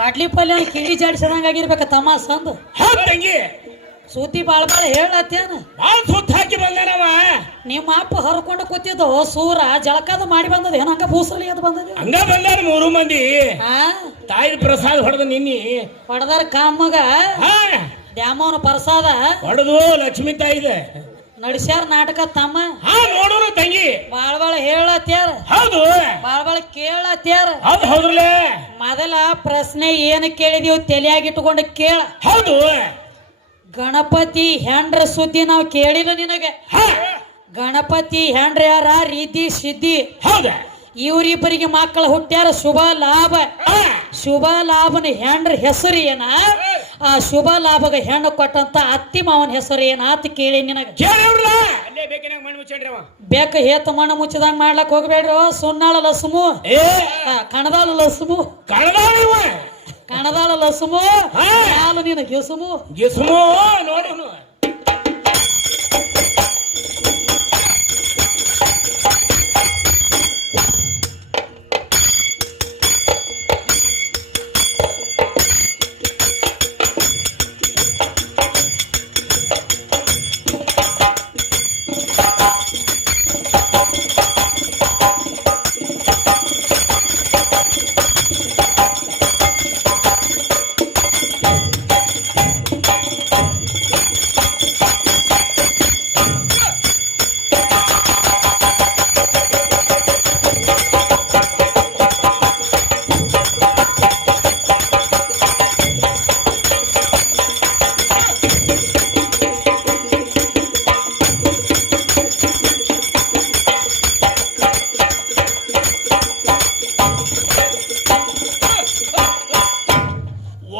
ಕಾಡ್ಲಿ ಪಲ್ಯ ಕಿಡಿ ಜಾಡಿಸದಂಗ ಆಗಿರ್ಬೇಕ ತಮಾಸ್ ಅಂದು ಹೌದ್ ತಂಗಿ ಸುದ್ದಿ ಬಾಳ ಬಾಳ ಹೇಳತ್ತೇನ ಬಾಳ್ ಸುತ್ತ ಹಾಕಿ ಬಂದಾನವ. ನಿಮ್ಮ ಅಪ್ಪ ಹರ್ಕೊಂಡು ಕೂತಿದ್ದು ಸೂರ ಜಳಕಾದ ಮಾಡಿ ಬಂದದ ಏನ ಹಂಗ ಬೂಸಲಿ ಅದು ಬಂದದ ಹಂಗ ಬಂದಾರ 3 ಮಂದಿ. ಹಾ ತಾಯಿ ಪ್ರಸಾದ ಹೊಡೆದ ನಿನ್ನಿ ಹೊಡೆದಾರ ಕಾಮಗ ಹಾ ದ್ಯಾಮವನ ಪ್ರಸಾದ ಹೊಡೆದು ಲಕ್ಷ್ಮೀ ತಾಯಿದೆ ನಡಿಸ್ಯಾರ ನಾಟಕ ತಮ್ಮ. ಹಾ ನೋಡೋಣ ತಂಗಿ. ಬಾಳ ಬಾಳ ಹೇಳತ್ಯಾರ ಹೌದು ಬಾಳ ಬಾಳ ಕೇಳತ್ಯಾರ. ಹೌದು ಹೌದ್ರಲ್ಲ. ಮೊದಲ ಪ್ರಶ್ನೆ ಏನ್ ಕೇಳಿದೀವಿ ತಲೆಯಾಗಿಟ್ಟುಕೊಂಡು ಕೇಳ. ಹೌದು ಗಣಪತಿ ಹೆಂಡ್ರ ಸುದ್ದಿ ನಾವು ಕೇಳಿಲ್ಲ ನಿನಗೆ. ಹಾ ಗಣಪತಿ ಹೆಂಡ್ರ ಯಾರ ರೀತಿ ಸಿದ್ಧಿ. ಹೌದ ಇವರಿಬ್ಬರಿಗೆ ಮಕ್ಕಳು ಹುಟ್ಟ್ಯಾರ ಶುಭ ಲಾಭ. ಶುಭ ಲಾಭನ ಹೆಂಡ್ರ ಹೆಸರು ಏನ, ಆ ಶುಭ ಲಾಭಗ ಹೆಣ್ಣು ಕೊಟ್ಟಂತ ಅತ್ತಿ ಮಾವನ ಹೆಸರು ಏನ ಅಂತ ಕೇಳಿ ನಿನಗೆ. ಅಲ್ಲೇ ಬೇಕಿನಾಗ ಮಣ್ಣು ಮುಚ್ಚಂಡ್ರಿ ಅವ. ಬೇಕ ಹೇತ ಮಣ್ಣು ಮುಚ್ಚದಂಗ ಮಾಡ್ಲಕ್ ಹೋಗ್ಬೇಡ್ರಿ. ಸುನ್ನಾಳ ಲಸುಮು ಕಣದಾಳ ಲಸುಮು ಕಣದಾಳ ಲಸುಮು ಹಾಲು ನೀನು ಗಿಸುಮು ಗಿಸುಮು ನೋಡೋಣ.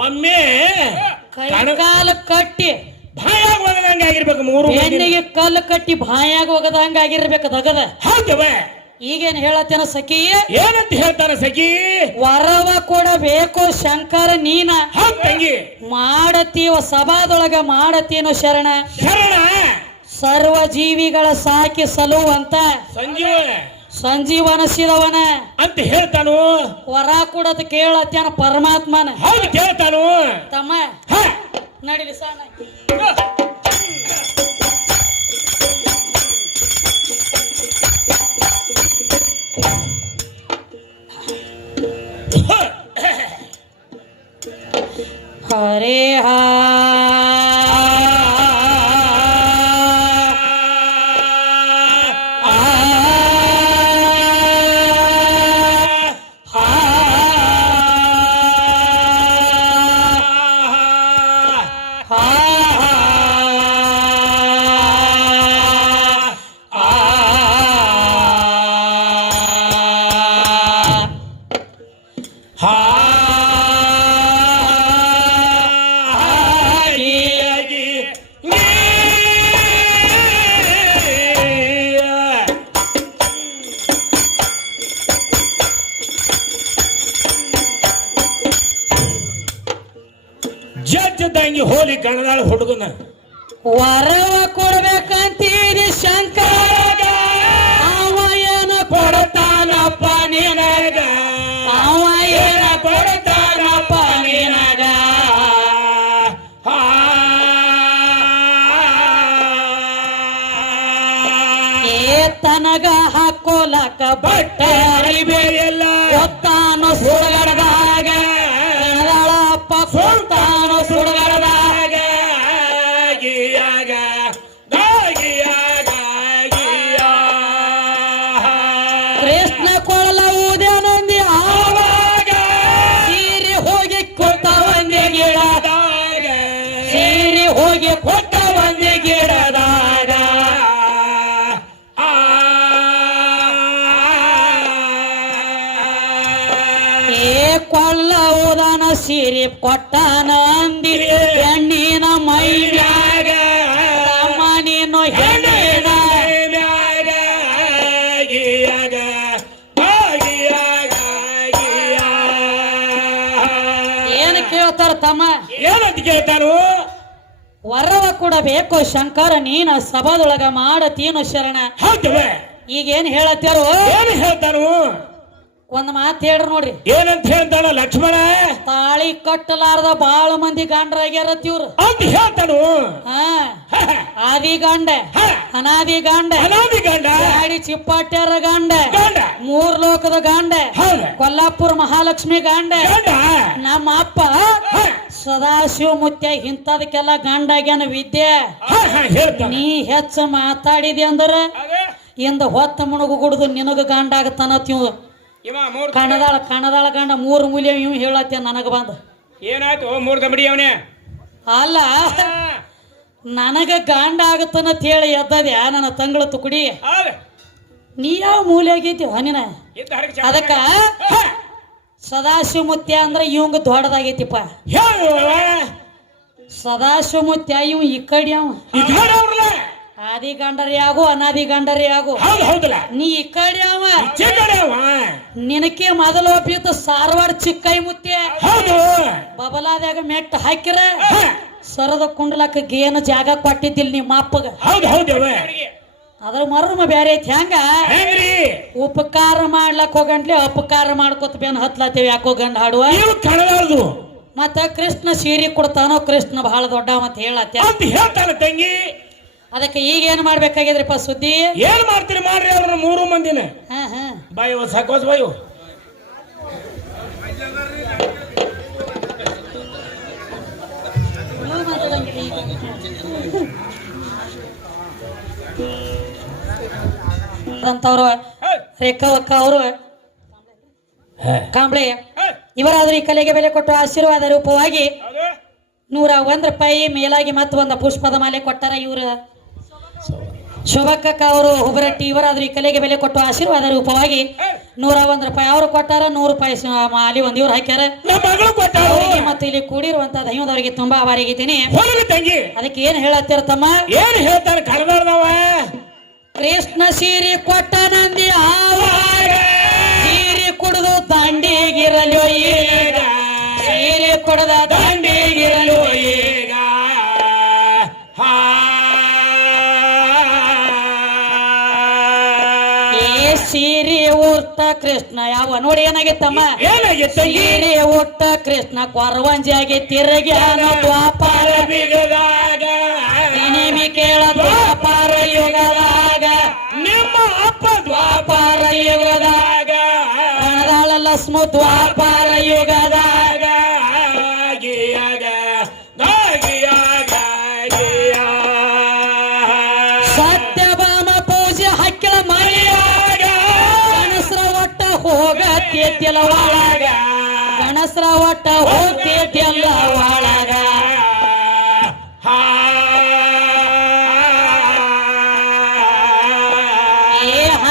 ಒಮ್ಮೆ ಕೈಕಾಲು ಕಟ್ಟಿ ಬಾಯಾಗ ಹೋಗದಂಗ ಆಗಿರ್ಬೇಕು. 3 ಬೆನ್ನಿಗೆ ಕಲ್ಲು ಕಟ್ಟಿ ಬಾಯಾಗ ಹೋಗದಂಗ ಆಗಿರ್ಬೇಕು ದಗದ. ಹೌದವ. ಈಗೇನ್ ಹೇಳತ್ತೇನ ಸಖಿ? ಏನಂತ ಹೇಳ್ತಾರ ಸಖಿ? ವರವ ಕೊಡಬೇಕು ಶಂಕರ ನೀನ. ಹೌದ್ ತಂಗಿ. ಮಾಡತೀವ ಸಭಾದೊಳಗ ಮಾಡತೀನೋ ಶರಣ ಶರಣ ಸರ್ವ ಜೀವಿಗಳ ಸಾಕಿ ಸಲುವಂತ ಸಂಜೀವನಸಿದವನ ಅಂತ ಹೇಳ್ತಾನು. ವರ ಕೊಡೋದು ಕೇಳತ್ತೇನ ಪರಮಾತ್ಮನ. ಹೌದು ಕೇಳ್ತಾನು ತಮ್ಮ. ನಡಿಲಿ ಸಾನ. ಹರೇ ಹಾ ಜಜ್ಜದಂಗಿ ಹೋಲಿ ಗಣದಾಳ ಹುಡುಗನ ವರವ ಕೊಡ್ಬೇಕಂತೀರಿ ಶಂಕರ. ಅವ ಏನ ಕೊಡ್ತಾನಪ್ಪ ನಿನಗ, ಅವ ಏನ ಕೊಡ್ತಾನಪ್ಪ ನಿನಗ. ತನಗ ಹಾಕೋಲಕ ಬಟ್ಟ ಅರಿಬೇರೆಲ್ಲ ಕೊತ್ತಾನು ಸುಡಗಡದಾಗ ಅಪ್ಪ ಕೊಡ್ತಾನು ಸುಡಗಡದಾಗ. ಕೃಷ್ಣ ಕೊಳಲ ಊದೇನೊಂದಿ ಆವಾಗ ಸೀರೆ ಹೋಗಿ ಕೊಟ್ಟ ಒಂದೇ ಗಿಡದಾಗ, ಸೀರೆ ಹೋಗಿ ಕೊಟ್ಟ ಒಂದೇ ಗಿಡದಾಗ. ಕೊಳ್ಳ ಉದಾನ ಸೀರೆ ಕೊಟ್ಟಾನ ಅಂದಿರಿ ಹೆಣ್ಣಿನ ಮೈಯಾಗ. ತಮ್ಮ ನೀನು ಹೆಣ್ಣಿನ ಏನು ಕೇಳ್ತಾರ ತಮ್ಮ? ಏನಂತ ಕೇಳ್ತಾನು? ವರವ ಕೊಡಬೇಕು ಶಂಕರ ನೀನ ಸಭಾದೊಳಗ ಮಾಡತೀನು ಶರಣ. ಹೌದವ. ಈಗೇನ್ ಹೇಳತ್ತಾರೋ? ಏನು ಹೇಳ್ತಾನು? ಒಂದ್ ಮಾತು ಹೇಳ್ರಿ ನೋಡ್ರಿ, ಏನಂತ ಹೇಳ್ತಾನ ಲಕ್ಷ್ಮಣ? ತಾಳಿ ಕಟ್ಟಲಾರ್ದ ಬಾಳ ಮಂದಿ ಗಂಡ್ರಾಗ್ಯಾರತ್ ಇವ್ರು ಅಂತ ಹೇಳ್ತಾನು. ಹಾ ಆದಿ ಗಂಡ, ಅನಾದಿ ಗಂಡ, ಅನಾದಿ ಗಂಡ, ಗಾಡಿ ಚಿಪ್ಪಾಟ್ಯಾರ ಗಂಡ, ಗಂಡ, ಮೂರ್ ಲೋಕದ ಗಂಡ, ಹೌದ, ಕೊಲ್ಲಾಪುರ ಮಹಾಲಕ್ಷ್ಮಿ ಗಂಡ, ಗಂಡ, ನಮ್ಮ ಅಪ್ಪ ಸದಾಶಿವ ಮುತ್ಯ ಇಂಥದಕ್ಕೆಲ್ಲ ಗಂಡಾಗ್ಯಾನ ವಿದ್ಯೆ. ಹೇಳ್ತಾನ. ನೀ ಹೆಚ್ಚ ಮಾತಾಡಿದಿ ಅಂದ್ರ ಇಂದ ಹೊತ್ತ ಮುಣಗು ಗುಡ್ದು ನಿನಗ ಗಂಡ ಆಗತ್ತಾನ. ಕಣದಾಳ ಗಂಡ ಮೂರು ಮೂಲ್ಯ ಇವ್ ಹೇಳತ್ತೆ ನನಗ ಬಂದ. ಏನಾಯ್ತು ಮೂರ್ ಗಮಡಿ ಅವನೇ? ಅಲ್ಲ, ನನಗ ಗಂಡ ಆಗತ್ತನತ್ ಹೇಳಿ ಎದ್ದದ್ಯಾ ನನ್ನ ತಂಗಳ ತುಕಡಿ. ನೀ ಯಾವ ಮೂಲೆ ಆಗೈತಿ ಹೊನಿನ? ಅದಕ್ಕ ಸದಾಶಿವ ಮುತ್ಯ ಅಂದ್ರ ಇವಂಗ ದೊಡ್ಡದಾಗೈತಿಪ್ಪ. ಸದಾಶಿವ ಮುತ್ಯ ಇವ್ ಈ ಕಡೆ ಅವ ಆದಿ ಗಂಡರಿ ಆಗು ಅನಾದಿ ಗಂಡರಿ ಆಗು. ನೀ ಈ ಕಡೆ ಅವ ನಿನಕ್ಕೆ ಮೊದಲು ಒಪ್ಪಿತ್ತು ಸಾರವಾಡ ಚಿಕ್ಕೈ ಮುತ್ಯ. ಬಬಲಾದಾಗ ಮೆಟ್ಟ ಹಾಕಿರ ಸರದ ಕುಂಡ್ಲಕ್ಕ ಗೇನು ಜಾಗ ಕೊಟ್ಟಿದ್ದಿಲ್ಲ ನಿಮ್ಮ ಅಪ್ಪಗ. ಅದ್ರ ಮರ್ಮ ಬ್ಯಾರೆ ಐತಿ. ಹೆಂಗ ಉಪಕಾರ ಮಾಡ್ಲಕ್ ಹೋಗಂಟ್ಲಿ ಅಪಕಾರ ಮಾಡ್ಕೊತ ಬೇನ್ ಹತ್ಲಾತೇವಿ ಯಾಕೋ ಗಂಡ ಹಾಡುವ. ಮತ್ತ ಕೃಷ್ಣ ಸೀರೆ ಕೊಡ್ತಾನೋ, ಕೃಷ್ಣ ಬಹಳ ದೊಡ್ಡ ಮತ್ ಹೇಳ್ತಾನ ತಂಗಿ. ಅದಕ್ಕೆ ಈಗ ಏನ್ ಮಾಡ್ಬೇಕಾಗಿದ್ರಿಪ್ಪ ಸುದ್ದಿ? ಏನ್ ಮಾಡ್ತೀರಿ ಮಾಡ್ರಿ ಅವ್ರನ್ನ ಮೂರು ಮಂದಿನ. ಬಾಯ್ ಸಾಕೋಸ್ ಬಾಯು ಅಂತವ್ರು ರೇಖಾವಕ್ಕ ಅವರು ಕಾಂಬ್ಳೆ ಇವರಾದ್ರೂ ಈ ಕಲೆಗೆ ಬೆಲೆ ಕೊಟ್ಟು ಆಶೀರ್ವಾದ ರೂಪವಾಗಿ 101 ರೂಪಾಯಿ ಮೇಲಾಗಿ ಮತ್ತು ಒಂದು ಪುಷ್ಪದ ಮಾಲೆ ಕೊಟ್ಟಾರ. ಇವರು ಶೋಭಕ್ಕಕ್ಕ ಅವರು ಹುಬರಟ್ಟಿ ಇವರಾದ್ರೂ ಈ ಕಲೆಗೆ ಬೆಲೆ ಕೊಟ್ಟು ಆಶೀರ್ವಾದ ರೂಪವಾಗಿ 101 ರೂಪಾಯಿ ಅವರು ಕೊಟ್ಟಾರ. 100 ರೂಪಾಯಿ ಮಾಲಿ ಒಂದು ಇವ್ರು ಹಾಕ್ಯಾರ. ಅವರಿಗೆ ಮತ್ತು ಇಲ್ಲಿ ಕೂಡಿರುವಂತ ದೈವದವರಿಗೆ ತುಂಬಾ ಆಭಾರಿಗಿದ್ದೀನಿ. ಅದಕ್ಕೆ ಏನ್ ಹೇಳತ್ತೀರ ತಮ್ಮ? ಏನ್ ಹೇಳ್ತಾರೆ ಕನ್ನಡದವ? ಕೃಷ್ಣ ಸೀರೆ ಕೊಟ್ಟ ನಂದಿ ಆವಾಗ ಸೀರೆ ಕುಡಿದು ದಂಡಿಗಿರಲು ಈಗ, ಸೀರೆ ಕುಡಿದ ದಂಡಿಗಿರಲು ಈಗ. ಏ ಸೀರೆ ಉಟ್ಟ ಕೃಷ್ಣ ಯಾವ ನೋಡಿ ಏನಾಗಿತ್ತಮ್ಮ? ಸೀರೆ ಉಟ್ಟ ಕೃಷ್ಣ ಕೊರವಂಜಿಯಾಗಿ ತಿರುಗ್ಯಾನ ದ್ವಾಪಾರ ಬಿಗದಾಗ. ನಿಮಿ ಕೇಳ ದ್ವಾಪಾರ ಯುಗದಾಗ ನಿಮ್ಮ ಅಪ್ಪ ದ್ವಾಪಾರ ಯುಗದಾಗ ಕಣದಾಳ ಲಕ್ಷ್ಮ ದ್ವಾಪಾರ ಯುಗದಾಗ ಸತ್ಯಭಾಮ ಪೂಜೆ ಹಕ್ಕಿಳ ಮನೆಯಾಗ ಗಣಸರ ಒಟ್ಟ ಹೋಗತ್ತಿಲ್ಲ ಒಳಗ, ಗಣಸರ ಒಟ್ಟ ಹೋಗ್ತಿದ್ಯಲ್ಲ ಒಳಗ.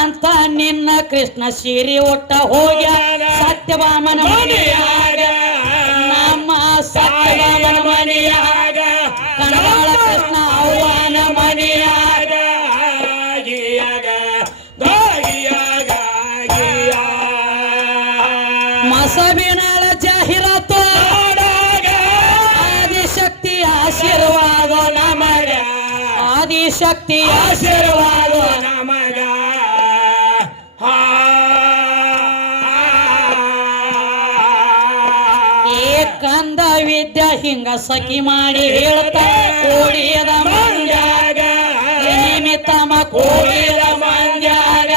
ಅಂತ ನಿನ್ನ ಕೃಷ್ಣ ಸೀರೆ ಒಟ್ಟ ಹೋಗ್ಯಾನ ಸತ್ಯಭಾಮನ ಮನೆಯಾಗ, ನಮ್ಮ ಸತ್ಯಭಾಮನ ಮನೆಯಾಗ, ಕಣವಾಳ ಕೃಷ್ಣ ಅವ್ವನ ಮನೆಯಾಗ. ಮಸಬಿನಾಳ ಜಾಹೀರಾತು ಆದಿಶಕ್ತಿ ಆಶೀರ್ವಾದ ನಮಗ, ಆದಿಶಕ್ತಿ ಆಶೀರ್ವಾದ ನಮಗ. ಕಂದ ವಿದ್ಯಾ ಹಿಂಗ ಸಖಿ ಮಾಡಿ ಹೇಳ್ತಾ ಕೋಡಿಯದ ಮಂಡ್ಯಾಗ ನಿಮಿತ್ತಮ ಕೋಡಿಯದ ಮಂಡ್ಯಾಗ.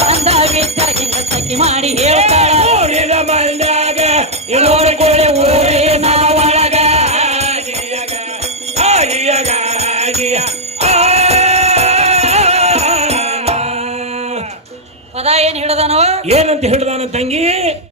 ಕಂದ ವಿದ್ಯಾ ಹಿಂಗ ಸಖಿ ಮಾಡಿ ಹೇಳ್ತಾಳ ಕೋಡಿಯದ ಮಂಡ್ಯಾಗ ನೋಡಿ ಊರಿನ ಒಳಗ. ಪದ ಏನ್ ಹಿಡದಾನವ? ಏನಂತ ಹಿಡ್ದಾನ ತಂಗಿ?